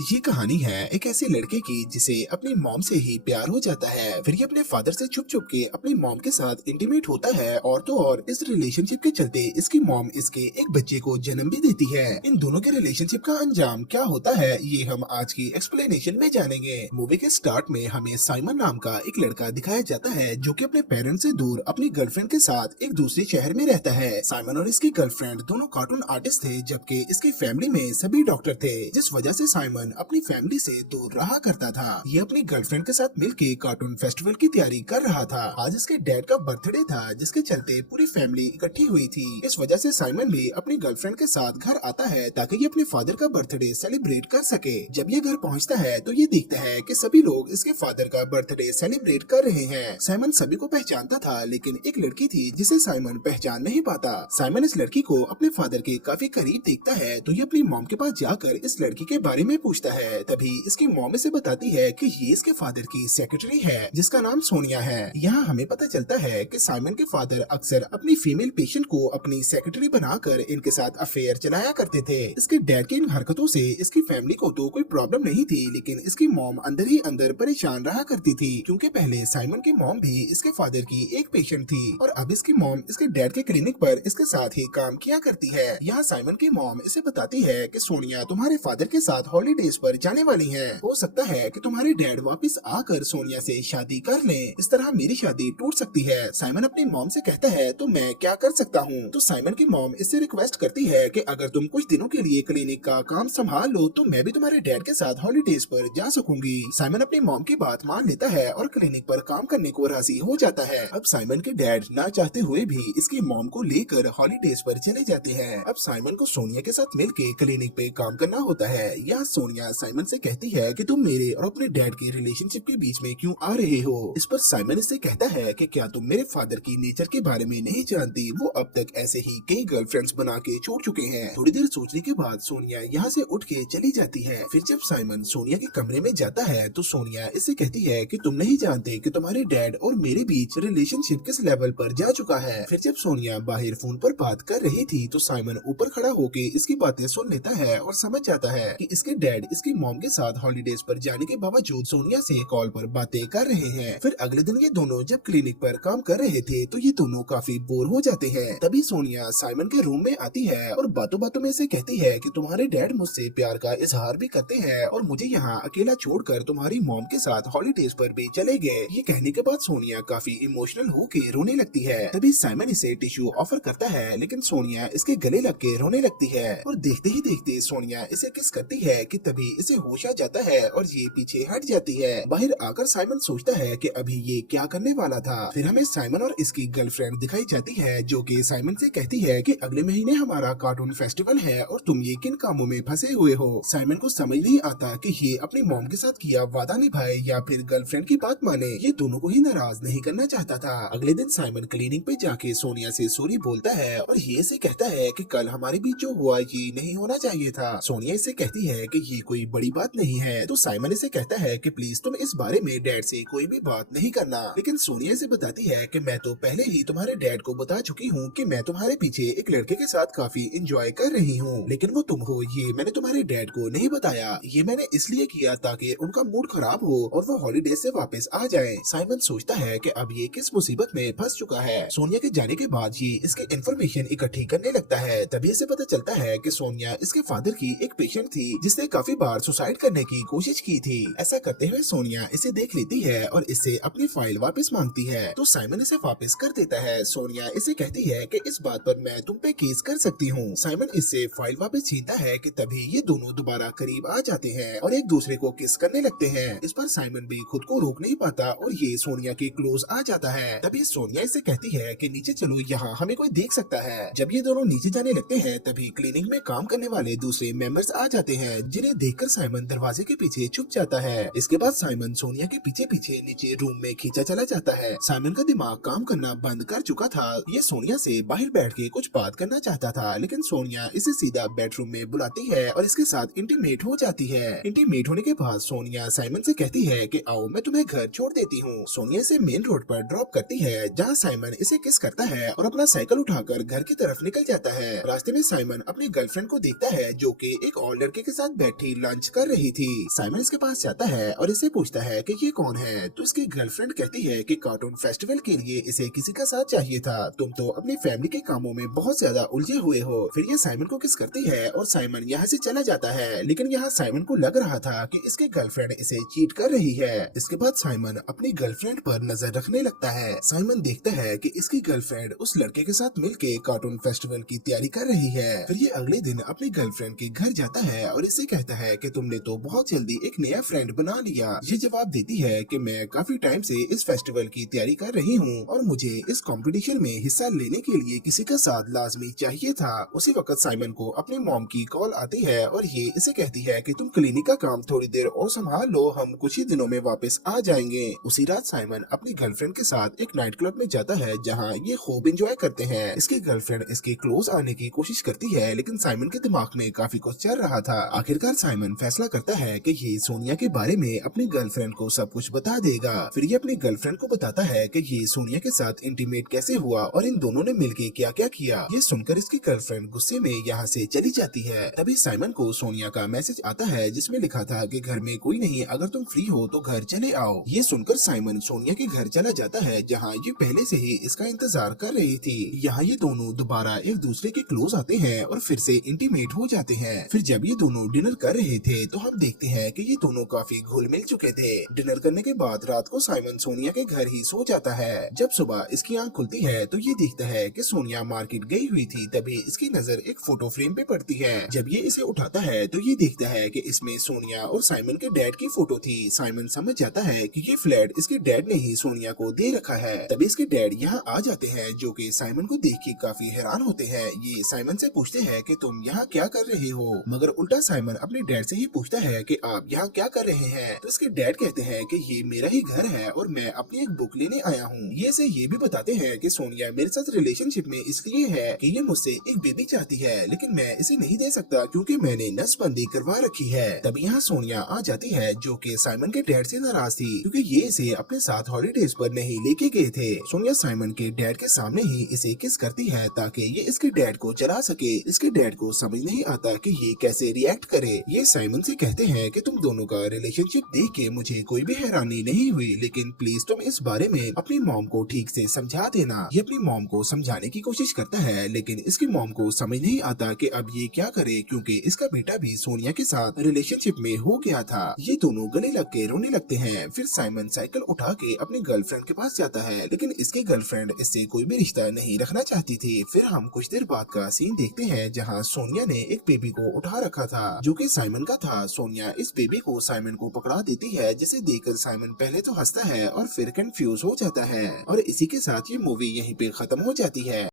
ये कहानी है एक ऐसे लड़के की जिसे अपनी मॉम से ही प्यार हो जाता है। फिर ये अपने फादर से छुप छुप के अपनी मॉम के साथ इंटीमेट होता है और तो और इस रिलेशनशिप के चलते इसकी मॉम इसके एक बच्चे को जन्म भी देती है। इन दोनों के रिलेशनशिप का अंजाम क्या होता है ये हम आज की एक्सप्लेनेशन में जानेंगे। मूवी के स्टार्ट में हमें साइमन नाम का एक लड़का दिखाया जाता है जो कि अपने पेरेंट्स से दूर अपनी गर्लफ्रेंड के साथ एक दूसरे शहर में रहता है। साइमन और इसकी गर्लफ्रेंड दोनों कार्टून आर्टिस्ट थे जबकि इसकी फैमिली में सभी डॉक्टर थे, जिस वजह से साइमन अपनी फैमिली से दूर रहा करता था। ये अपनी गर्लफ्रेंड के साथ मिलकर कार्टून फेस्टिवल की तैयारी कर रहा था। आज इसके डैड का बर्थडे था जिसके चलते पूरी फैमिली इकट्ठी हुई थी। इस वजह से साइमन भी अपनी गर्लफ्रेंड के साथ घर आता है ताकि ये अपने फादर का बर्थडे सेलिब्रेट कर सके। जब ये घर पहुंचता है तो ये देखता है कि सभी लोग इसके फादर का बर्थडे सेलिब्रेट कर रहे हैं। साइमन सभी को पहचानता था लेकिन एक लड़की थी जिसे साइमन पहचान नहीं पाता। साइमन इस लड़की को अपने फादर के काफी करीब देखता है तो ये अपनी मॉम के पास जाकर इस लड़की के बारे में पूछता है। तभी इसकी मॉम इसे बताती है कि ये इसके फादर की सेक्रेटरी है जिसका नाम सोनिया है। यहाँ हमें पता चलता है कि साइमन के फादर अक्सर अपनी फीमेल पेशेंट को अपनी सेक्रेटरी बनाकर इनके साथ अफेयर चलाया करते थे। इसके डैड की इन हरकतों से इसकी फैमिली को तो कोई प्रॉब्लम नहीं थी लेकिन इसकी मॉम अंदर ही अंदर परेशान रहा करती थी क्योंकि पहले साइमन की मॉम भी इसके फादर की एक पेशेंट थी और अब इसकी मॉम इसके डैड के क्लिनिक पर इसके साथ ही काम किया करती है। यहाँ साइमन की मॉम इसे बताती है कि सोनिया तुम्हारे फादर के साथ हॉलीडेज पर जाने वाली है। हो सकता है कि तुम्हारे डैड वापस आकर सोनिया से शादी कर लें, इस तरह मेरी शादी टूट सकती है। साइमन अपनी मॉम से कहता है तो मैं क्या कर सकता हूँ। तो साइमन की मॉम इससे रिक्वेस्ट करती है कि अगर तुम कुछ दिनों के लिए क्लिनिक का काम संभाल लो तो मैं भी तुम्हारे डैड के साथ हॉलीडेज पर जा सकूंगी। साइमन अपनी मॉम की बात मान लेता है और क्लिनिक पर काम करने को राजी हो जाता है। अब साइमन के डैड ना चाहते हुए भी इसकी मॉम को लेकर हॉलीडेज पर चले जाते हैं। अब साइमन को सोनिया के साथ मिलकर क्लिनिक पे काम करना होता है। यहाँ सोनिया साइमन से कहती है कि तुम मेरे और अपने डैड के रिलेशनशिप के बीच में क्यों आ रहे हो। इस पर साइमन इससे कहता है कि क्या तुम मेरे फादर की नेचर के बारे में नहीं जानती, वो अब तक ऐसे ही कई गर्लफ्रेंड्स बना के छोड़ चुके हैं। थोड़ी देर सोचने के बाद सोनिया यहाँ से उठ के चली जाती है। फिर जब साइमन सोनिया के कमरे में जाता है तो सोनिया इससे कहती है कि तुम नहीं जानते कि तुम्हारे डैड और मेरे बीच रिलेशनशिप किस लेवल पर जा चुका है। फिर जब सोनिया बाहर फोन पर बात कर रही थी तो साइमन ऊपर खड़ा होके इसकी बातें सुन लेता है और समझ जाता है कि इसके डैड इसकी मॉम के साथ हॉलीडेज पर जाने के बावजूद सोनिया से कॉल पर बातें कर रहे हैं। फिर अगले दिन ये दोनों जब क्लिनिक पर काम कर रहे थे तो ये दोनों काफी बोर हो जाते हैं। तभी सोनिया साइमन के रूम में आती है और बातों बातों में से कहती है कि तुम्हारे डैड मुझसे प्यार का इजहार भी करते हैं और मुझे यहाँ अकेला छोड़कर तुम्हारी मॉम के साथ हॉलीडेज पर भी चले गए। ये कहने के बाद सोनिया काफी इमोशनल होके रोने लगती है। तभी साइमन इसे टिश्यू ऑफर करता है लेकिन सोनिया इसके गले लग के रोने लगती है और देखते ही देखते सोनिया इसे किस करती है कि तभी इसे होश आ जाता है और ये पीछे हट जाती है। बाहर आकर साइमन सोचता है कि अभी ये क्या करने वाला था। फिर हमें साइमन और इसकी गर्लफ्रेंड दिखाई जाती है जो कि साइमन से कहती है कि अगले महीने हमारा कार्टून फेस्टिवल है और तुम ये किन कामों में फंसे हुए हो। साइमन को समझ नहीं आता कि ये अपनी मॉम के साथ किया वादा निभाए या फिर गर्लफ्रेंड की बात माने। ये दोनों को ही नाराज नहीं करना चाहता था। अगले दिन साइमन क्लिनिक पे जाके सोनिया से सॉरी बोलता है और ये से कहता है कि कल हमारे बीच जो हुआ ये नहीं होना चाहिए था। सोनिया इसे कहती है कि ये कोई बड़ी बात नहीं है तो साइमन इसे कहता है कि प्लीज तुम इस बारे में डैड से कोई भी बात नहीं करना। लेकिन सोनिया इसे बताती है कि मैं तो पहले ही तुम्हारे डैड को बता चुकी हूँ कि मैं तुम्हारे पीछे एक लड़के के साथ काफी एंजॉय कर रही हूँ, लेकिन वो तुम हो ये मैंने तुम्हारे डैड को नहीं बताया। ये मैंने इसलिए किया ताकि उनका मूड खराब हो और वो हॉलीडे से वापस आ जाए। साइमन सोचता है कि अब ये किस मुसीबत में फंस चुका है। सोनिया के जाने के बाद ये इसके इन्फॉर्मेशन इकट्ठी करने लगता है। तभी इसे पता चलता है कि सोनिया इसके फादर की एक पेशेंट थी जिसने काफी बार सुसाइड करने की कोशिश की थी। ऐसा करते हुए सोनिया इसे देख लेती है और इससे अपनी फाइल वापस मांगती है तो साइमन इसे वापस कर देता है। सोनिया इसे कहती है कि इस बात पर मैं तुम पे केस कर सकती हूँ। साइमन इससे फाइल वापस छीनता है कि तभी ये दोनों दोबारा करीब आ जाते हैं और एक दूसरे को किस करने लगते हैं। इस पर साइमन भी खुद को रोक नहीं पाता और ये सोनिया के क्लोज आ जाता है। तभी सोनिया इसे कहती है कि नीचे चलो, यहाँ हमें कोई देख सकता है। जब ये दोनों नीचे जाने लगते हैं तभी क्लिनिक में काम करने वाले दूसरे मेंबर्स आ जाते हैं जिन्हें देखकर साइमन दरवाजे के पीछे छुप जाता है। इसके बाद साइमन सोनिया के पीछे पीछे नीचे रूम में खींचा चला जाता है। साइमन का दिमाग काम करना बंद कर चुका था। ये सोनिया से बाहर बैठ के कुछ बात करना चाहता था लेकिन सोनिया इसे सीधा बेडरूम में बुलाती है और इसके साथ इंटीमेट हो जाती है। इंटीमेट होने के बाद सोनिया साइमन से कहती है कि आओ मैं तुम्हें घर छोड़ देती हूँ। सोनिया इसे मेन रोड पर ड्रॉप करती है जहाँ साइमन इसे किस करता है और अपना साइकिल उठाकर घर की तरफ निकल जाता है। रास्ते में साइमन अपनी गर्लफ्रेंड को देखता है जो कि एक और लड़के के साथ बैठी ही लंच कर रही थी। साइमन इसके पास जाता है और इसे पूछता है कि ये कौन है, तो इसकी गर्लफ्रेंड कहती है कि कार्टून फेस्टिवल के लिए इसे किसी का साथ चाहिए था, तुम तो अपनी फैमिली के कामों में बहुत ज्यादा उलझे हुए हो। फिर ये साइमन को किस करती है और साइमन यहाँ से चला जाता है, लेकिन यहाँ साइमन को लग रहा था कि इसकी गर्लफ्रेंड इसे चीट कर रही है। इसके बाद साइमन अपनी गर्लफ्रेंड पर नजर रखने लगता है। साइमन देखता है कि इसकी गर्लफ्रेंड उस लड़के के साथ मिलके कार्टून फेस्टिवल की तैयारी कर रही है। फिर ये अगले दिन अपनी गर्लफ्रेंड के घर जाता है और इसे कहता है कि तुमने तो बहुत जल्दी एक नया फ्रेंड बना लिया। ये जवाब देती है कि मैं काफी टाइम से इस फेस्टिवल की तैयारी कर रही हूँ और मुझे इस कंपटीशन में हिस्सा लेने के लिए किसी का साथ लाजमी चाहिए था। उसी वक्त साइमन को अपनी मॉम की कॉल आती है और ये इसे कहती है कि तुम क्लिनिक का काम थोड़ी देर और संभाल लो, हम कुछ ही दिनों में वापस आ जाएंगे। उसी रात साइमन अपनी गर्लफ्रेंड के साथ एक नाइट क्लब में जाता है जहाँ ये खूब एंजॉय करते हैं। इसकी गर्लफ्रेंड इसके क्लोज आने की कोशिश करती है, लेकिन साइमन के दिमाग में काफी कुछ चल रहा था। आखिरकार साइमन फैसला करता है कि ये सोनिया के बारे में अपनी गर्लफ्रेंड को सब कुछ बता देगा। फिर ये अपनी गर्लफ्रेंड को बताता है कि ये सोनिया के साथ इंटीमेट कैसे हुआ और इन दोनों ने मिलके क्या क्या किया। ये सुनकर इसकी गर्लफ्रेंड गुस्से में यहाँ से चली जाती है। तभी साइमन को सोनिया का मैसेज आता है जिसमें लिखा था कि घर में कोई नहीं, अगर तुम फ्री हो तो घर चले आओ। ये सुनकर साइमन सोनिया के घर चला जाता है जहाँ ये पहले से ही इसका इंतजार कर रही थी। यहाँ ये दोनों दोबारा एक दूसरे के क्लोज आते हैं और फिर से इंटीमेट हो जाते हैं। फिर जब ये दोनों डिनर कर रहे थे तो हम देखते हैं कि ये दोनों काफी घुल मिल चुके थे। डिनर करने के बाद रात को साइमन सोनिया के घर ही सो जाता है। जब सुबह इसकी आंख खुलती है तो ये देखता है कि सोनिया मार्केट गई हुई थी। तभी इसकी नजर एक फोटो फ्रेम पे पड़ती है। जब ये इसे उठाता है तो ये देखता है कि इसमें सोनिया और साइमन के डैड की फोटो थी। साइमन समझ जाता है कि ये फ्लैट इसके डैड ने ही सोनिया को दे रखा है। तभी इसके डैड यहाँ आ जाते हैं जो कि साइमन को देख के काफी हैरान होते हैं। ये साइमन से पूछते हैं कि तुम यहाँ क्या कर रहे हो, मगर उल्टा साइमन अपने डैड से ही पूछता है कि आप यहाँ क्या कर रहे हैं। तो इसके डैड कहते हैं कि ये मेरा ही घर है और मैं अपनी एक बुक लेने आया हूँ। ये से ये भी बताते हैं कि सोनिया मेरे साथ रिलेशनशिप में इसलिए है कि ये मुझसे एक बेबी चाहती है, लेकिन मैं इसे नहीं दे सकता क्योंकि मैंने नसबंदी करवा रखी है। तभी यहाँ सोनिया आ जाती है जो कि साइमन के डैड से नाराज थी क्योंकि ये इसे अपने साथ हॉलीडेज पर नहीं लेके गए थे। सोनिया साइमन के डैड के सामने ही इसे किस करती है ताकि ये इसके डैड को जला सके। इसके डैड को समझ नहीं आता कि ये कैसे रिएक्ट करे। ये साइमन से कहते हैं कि तुम दोनों का रिलेशनशिप देख के मुझे कोई भी हैरानी नहीं हुई, लेकिन प्लीज तुम इस बारे में अपनी मॉम को ठीक से समझा देना। ये अपनी मॉम को समझाने की कोशिश करता है, लेकिन इसकी मॉम को समझ नहीं आता कि अब ये क्या करे क्योंकि इसका बेटा भी सोनिया के साथ रिलेशनशिप में हो गया था। ये दोनों गले लग के रोने लगते हैं। फिर साइमन साइकिल उठा के अपनी गर्लफ्रेंड के पास जाता है, लेकिन इसकी गर्लफ्रेंड इससे कोई भी रिश्ता नहीं रखना चाहती थी। फिर हम कुछ देर बाद का सीन देखते हैं जहाँ सोनिया ने एक बेबी को उठा रखा था जो कि साइमन का था। सोनिया इस बेबी को साइमन को पकड़ा देती है, जिसे देखकर साइमन पहले तो हंसता है और फिर कंफ्यूज हो जाता है। और इसी के साथ ये मूवी यहीं पे खत्म हो जाती है।